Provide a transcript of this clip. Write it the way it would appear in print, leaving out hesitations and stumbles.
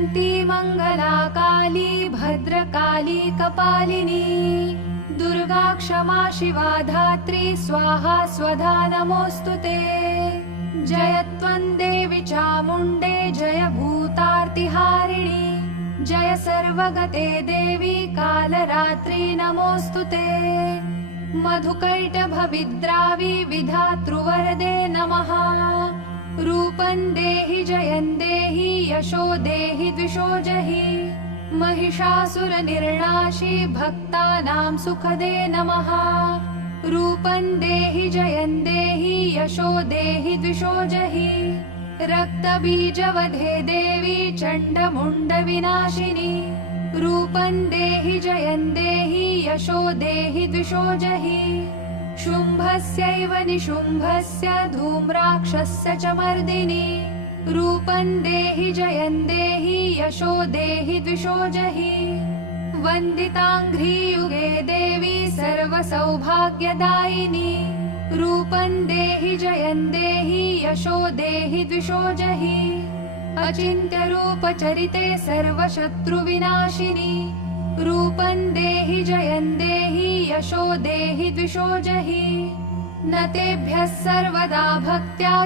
जयन्ती मङ्गलाकाली भद्रकाली कपालिनी दुर्गा क्षमा शिवा धात्री स्वाहा स्वधा नमोऽस्तु ते। जय त्वं देवि चामुण्डे जय भूतार्तिहारिणी जय सर्वगते देवी कालरात्रि नमोऽस्तु ते। मधुकैटभविद्रावि विधातृवरदे नमः। रूपं देहि जयं देहि यशो देहि द्विषो जहि महिषासुरनिर्णाशि भक्तानां सुखदे नमः। रूपं देहि जयं देहि यशो देहि द्विषो जहि रक्तबीजवधे देवी चण्डमुण्डविनाशिनी रूपं देहि जयं देहि यशो देहि द्विषो जहि शुम्भस्यैव निशुम्भस्य धूम्राक्षस्य च मर्दिनी रूपं देहि जयं देहि यशो देहि द्विषो जहि वन्दिताङ्घ्रियुगे देवी सर्वसौभाग्यदायिनी रूपं देहि जयं देहि यशो देहि द्विषो जहि अचिन्त्यरूपचरिते सर्वशत्रुविनाशिनी रूपं देहि जयं देहि यशो देहि द्विषो जहि न तेभ्यः सर्वदा भक्त्या